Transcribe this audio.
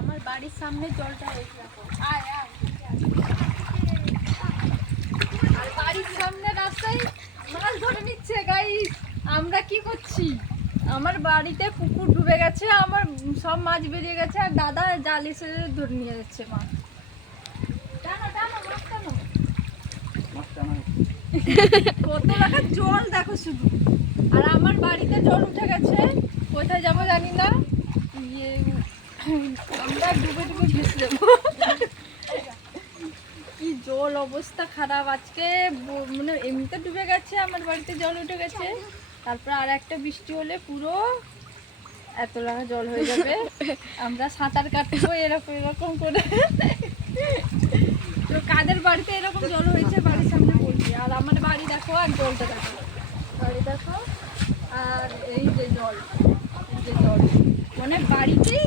আমার বাড়ির সামনে জলটা হয়েছে এখন। আয় আয়। আর বাড়ির সামনে রাস্তায় মাছ ধরে নিচ্ছে গাইস। আমরা কি করছি? আমার বাড়িতে পুকুর ডুবে গেছে, আমার সব মাছ বেরিয়ে গেছে, আর দাদা জাল এসে ধরে নিয়ে যাচ্ছে মাছ। টানো টানো মাছ টানো। কত টাকা জল দেখো শুধু। আর আমার বাড়িতে জল উঠে গেছে, কোথায় যাবো জানি না। আমরা ডুবে ডুবে ভেসে যাবো। কি জল, অবস্থা খারাপ আজকে। মানে এমনিতে ডুবে গেছে, আমার বাড়িতে জল উঠে গেছে, তারপর আর একটা বৃষ্টি হলে পুরো এত টাকা জল হয়ে যাবে। আমরা সাঁতার কাটবো এরকম এরকম করে। তো কাদের বাড়িতে এরকম জল হয়েছে বাড়ির সামনে বলছি। আর আমার বাড়ি দেখো, আর জলটা দেখো, বাড়ি দেখো, আর এই যে জল, এই যে জল, মানে বাড়িতেই